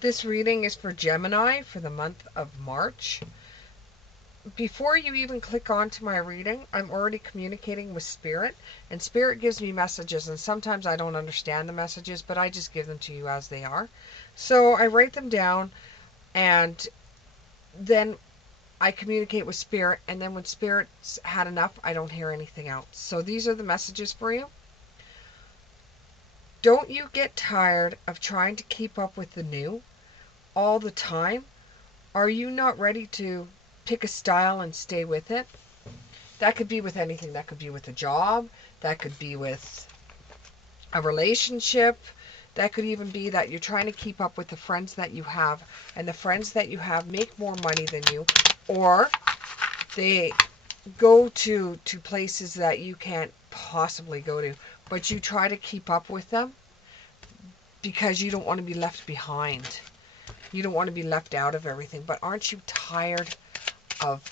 This reading is for Gemini for the month of March. Before you even click onto my reading, I'm already communicating with Spirit, and Spirit gives me messages, and sometimes I don't understand the messages, but I just give them to you as they are. So I write them down, and then I communicate with Spirit, and then when Spirit's had enough, I don't hear anything else. So these are the messages for you. Don't you get tired of trying to keep up with the new all the time? Are you not ready to pick a style and stay with it? That could be with anything. That could be with a job. That could be with a relationship. That could even be that you're trying to keep up with the friends that you have, and the friends that you have make more money than you, or they go to places that you can't possibly go to, but you try to keep up with them because you don't want to be left behind. You don't want to be left out of everything. But aren't you tired of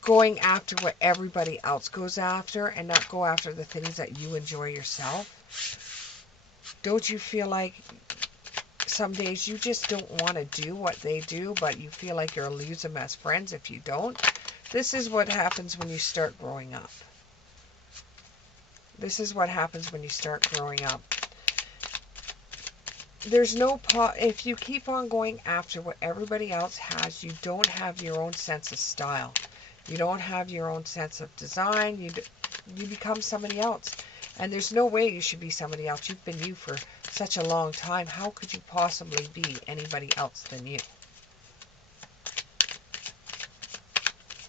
going after what everybody else goes after and not go after the things that you enjoy yourself? Don't you feel like some days you just don't want to do what they do, but you feel like you'll lose them as friends if you don't? This is what happens when you start growing up. This is what happens when you start growing up. There's no if you keep on going after what everybody else has, you don't have your own sense of style. You don't have your own sense of design. You become somebody else. And there's no way you should be somebody else. You've been you for such a long time. How could you possibly be anybody else than you?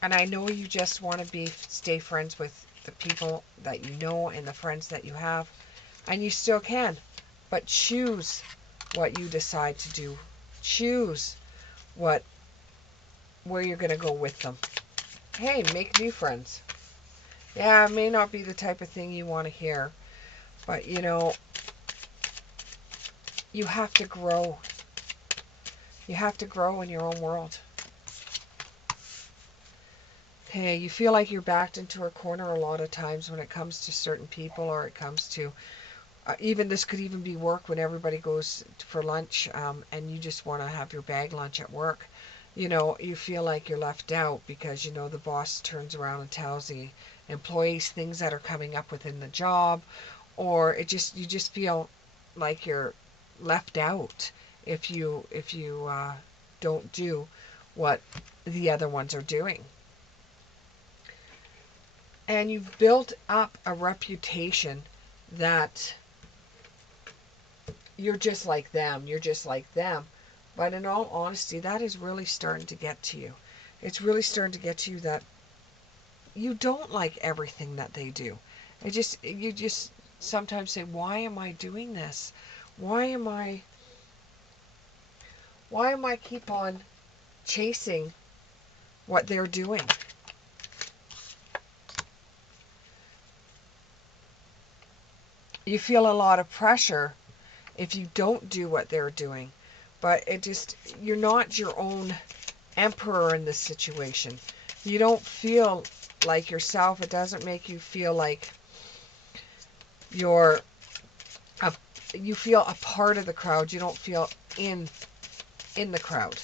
And I know you just want to stay friends with the people that you know and the friends that you have. And you still can. But choose what you decide to do. Choose where you're going to go with them. Hey, make new friends. Yeah, it may not be the type of thing you want to hear, but you know, you have to grow. You have to grow in your own world. Hey, you feel like you're backed into a corner a lot of times when it comes to certain people, or it comes to even this could even be work when everybody goes for lunch, and you just want to have your bag lunch at work. You know, you feel like you're left out because, you know, the boss turns around and tells the employees things that are coming up within the job, or you just feel like you're left out if you don't do what the other ones are doing. And you've built up a reputation that you're just like them, you're just like them. But in all honesty, that is really starting to get to you. It's really starting to get to you that you don't like everything that they do. You just sometimes say, why am I doing this? Why am I keep on chasing what they're doing? You feel a lot of pressure if you don't do what they're doing. But you're not your own emperor in this situation. You don't feel like yourself. It doesn't make you feel like you're you feel a part of the crowd. You don't feel in the crowd.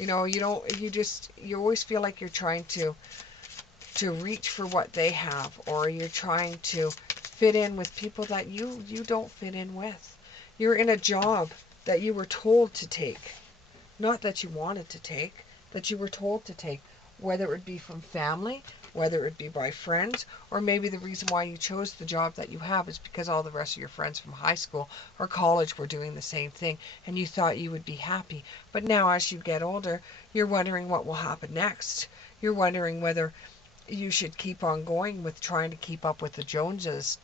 You know, you always feel like you're trying to reach for what they have, or you're trying to fit in with people that you don't fit in with. You're in a job that you were told to take. Not that you wanted to take, that you were told to take, whether it would be from family, whether it be by friends, or maybe the reason why you chose the job that you have is because all the rest of your friends from high school or college were doing the same thing, and you thought you would be happy. But now as you get older, you're wondering what will happen next. You're wondering whether you should keep on going with trying to keep up with the Joneses.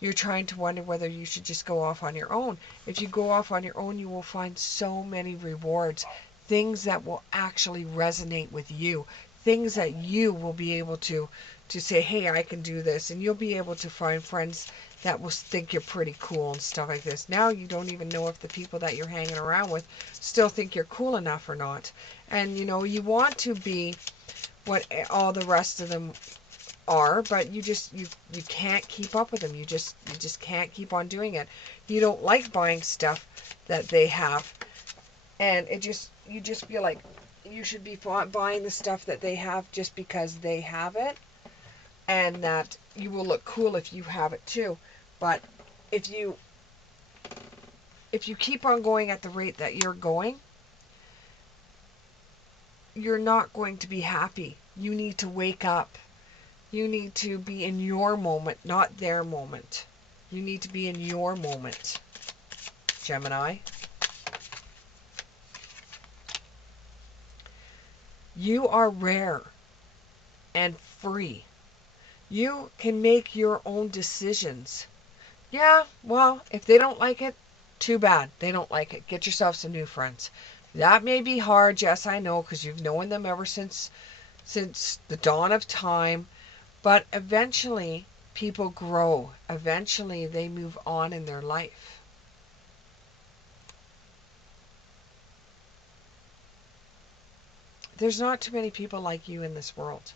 You're trying to wonder whether you should just go off on your own. If you go off on your own, you will find so many rewards, things that will actually resonate with you, things that you will be able to say, hey, I can do this, and you'll be able to find friends that will think you're pretty cool and stuff like this. Now you don't even know if the people that you're hanging around with still think you're cool enough or not. And you know, you want to be what all the rest of them are, but you can't keep up with them. You just can't keep on doing it. You don't like buying stuff that they have, and you just feel like you should be buying the stuff that they have just because they have it, and that you will look cool if you have it too. But if you keep on going at the rate that you're going, you're not going to be happy. You need to wake up. You need to be in your moment, not their moment. You need to be in your moment, Gemini. You are rare and free. You can make your own decisions. Yeah, well, if they don't like it, too bad. They don't like it. Get yourself some new friends. That may be hard, yes, I know, because you've known them ever since the dawn of time. But eventually, people grow. Eventually, they move on in their life. There's not too many people like you in this world.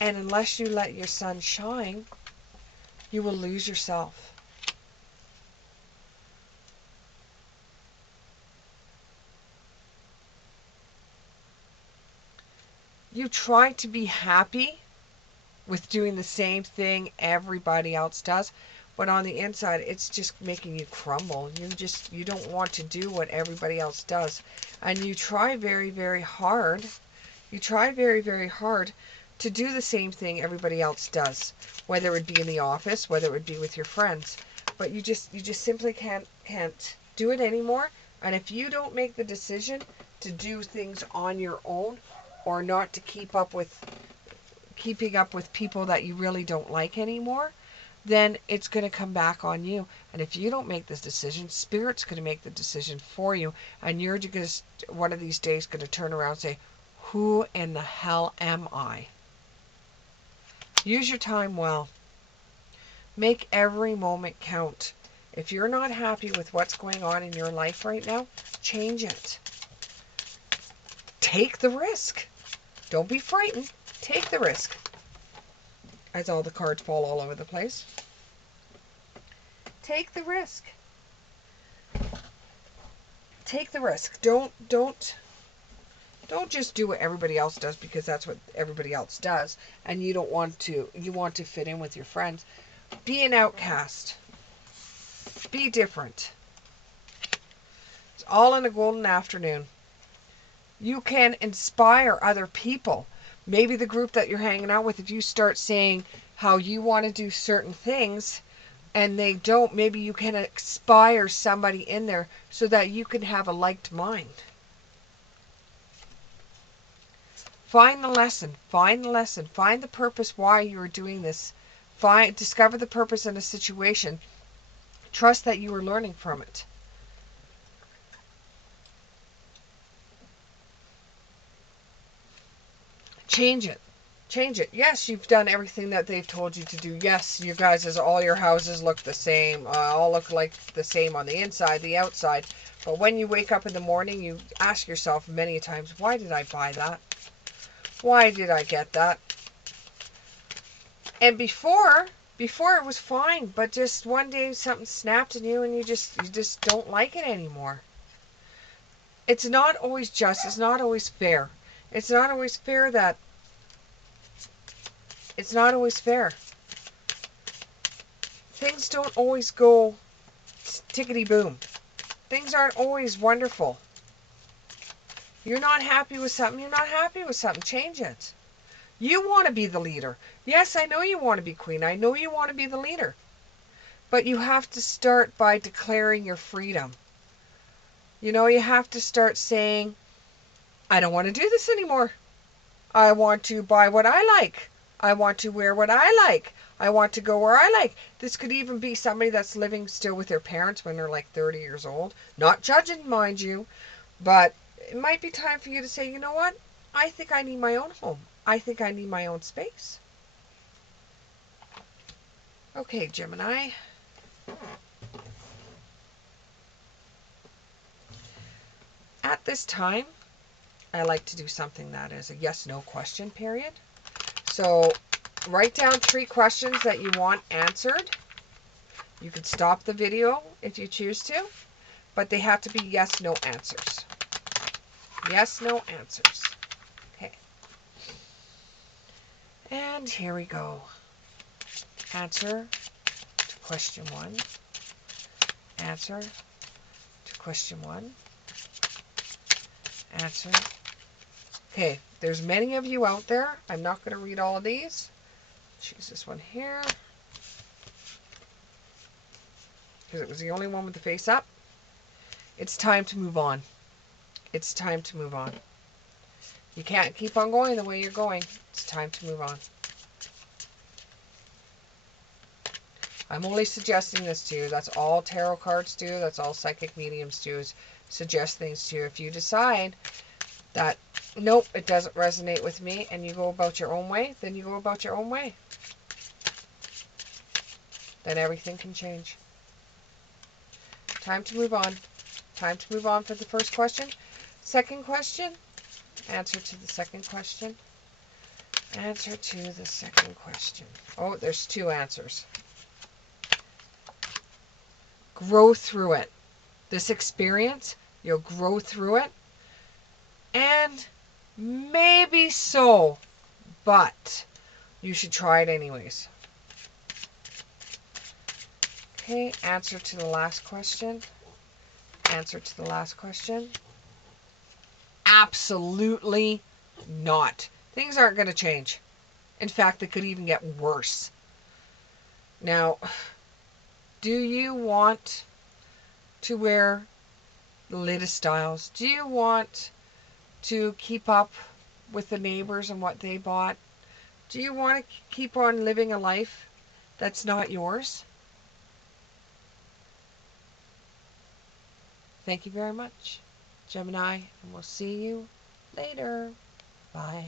And unless you let your sun shine, you will lose yourself. You try to be happy with doing the same thing everybody else does, but on the inside, it's just making you crumble. You don't want to do what everybody else does. And you try very, very hard. You try very, very hard to do the same thing everybody else does, whether it would be in the office, whether it would be with your friends. But you just simply can't do it anymore. And if you don't make the decision to do things on your own, or not to keeping up with people that you really don't like anymore, then it's going to come back on you. And if you don't make this decision, Spirit's going to make the decision for you, and you're just one of these days going to turn around and say, who in the hell am I? Use your time well. Make every moment count. If you're not happy with what's going on in your life right now, change it. Take the risk. Don't be frightened. Take the risk. As all the cards fall all over the place. Take the risk. Take the risk. Don't just do what everybody else does because that's what everybody else does, and you want to fit in with your friends. Be an outcast. Be different. It's all in a golden afternoon. You can inspire other people. Maybe the group that you're hanging out with, if you start saying how you want to do certain things and they don't, maybe you can inspire somebody in there so that you can have a liked mind. Find the lesson. Find the lesson. Find the purpose why you're doing this. Discover the purpose in a situation. Trust that you are learning from it. Change it. Change it. Yes, you've done everything that they've told you to do. Yes, you guys, all your houses look the same. All look like the same on the inside, the outside. But when you wake up in the morning, you ask yourself many times, why did I buy that? Why did I get that? And before it was fine, but just one day something snapped in you and you just don't like it anymore. It's not always just. It's not always fair. It's not always fair that... It's not always fair. Things don't always go tickety-boom. Things aren't always wonderful. You're not happy with something. You're not happy with something. Change it. You want to be the leader. Yes, I know you want to be queen. I know you want to be the leader. But you have to start by declaring your freedom. You know, you have to start saying, I don't want to do this anymore. I want to buy what I like. I want to wear what I like. I want to go where I like. This could even be somebody that's living still with their parents when they're like 30 years old. Not judging, mind you. But it might be time for you to say, you know what? I think I need my own home. I think I need my own space. Okay, Gemini. At this time, I like to do something that is a yes-no question period. So write down 3 questions that you want answered. You can stop the video if you choose to, but they have to be yes, no answers. Yes, no answers. Okay. And here we go. Answer to question 1. Answer to question 1. Answer. Okay, there's many of you out there. I'm not going to read all of these. Choose this one here, because it was the only one with the face up. It's time to move on. It's time to move on. You can't keep on going the way you're going. It's time to move on. I'm only suggesting this to you. That's all tarot cards do. That's all psychic mediums do, is suggest things to you. If you decide that, nope, it doesn't resonate with me, and you go about your own way, then you go about your own way. Then everything can change. Time to move on. Time to move on for the first question. Second question. Answer to the second question. Answer to the second question. Oh, there's 2 answers. Grow through it. This experience, you'll grow through it. And maybe so, but you should try it anyways. Okay, answer to the last question. Answer to the last question. Absolutely not. Things aren't going to change. In fact, they could even get worse. Now, do you want to wear the latest styles? Do you want to keep up with the neighbors and what they bought? Do you want to keep on living a life that's not yours? Thank you very much, Gemini, and we'll see you later. Bye.